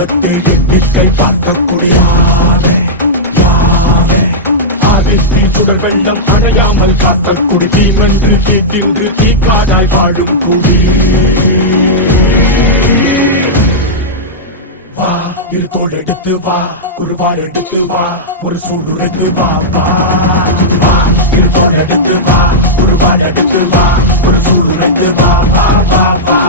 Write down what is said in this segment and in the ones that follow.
உலகத்தில் எண்ணிக்கை பார்க்கக்கூடிய சுடர் வெள்ளம் அடையாமல் காத்தல் குடி தீமென்று தீட்டின்று தீக்காடாய் வாழும் குடி வா இருத்தோடு எடுத்து வா குருவாடு எடுத்து வா ஒரு சூடு எடுத்து வா வா இருத்தோடு எடுத்து வா குருவாடு எடுத்து வா ஒரு சூடு எடுத்து வா வா வா வா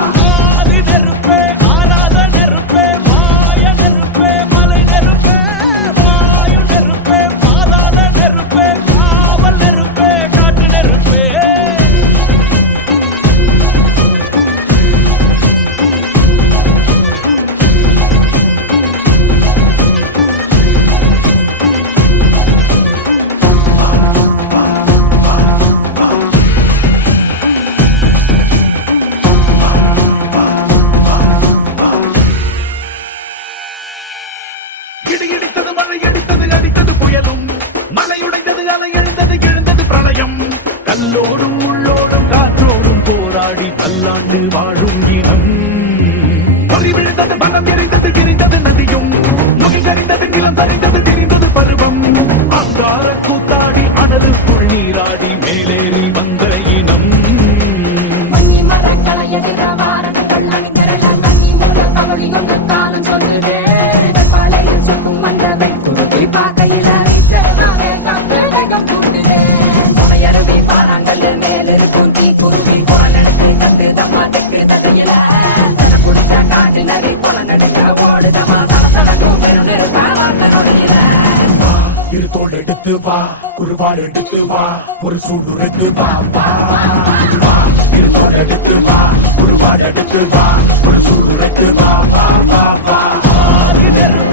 இடித்தது மழை அடித்தது அடித்தது புயலும் மலையுடைந்தது அலை எழுந்தது எழுந்தது பிரளயம் கல்லோடும் உள்ளோடும் காற்றோடும் போராடி பல்லாண்டு வாழும் இனம் பொறி விழுந்தது மனம் எரிந்தது எரிந்தது நதியும் நுகை சரிந்தது நிலம் சரிந்தது தெரிந்தது பருவம் அங்கார கூத்தாடி அனலுக்குள் நீராடி மேலேறி வந்த இனம் இருத்தோடு எடுத்து வா குருவாடு எடுத்து வா ஒரு சூடு எடுத்து வா வா இருத்தோடு எடுத்து வா குருவாடு எடுத்து வா ஒரு சூடு எடுத்து வா வா வா வா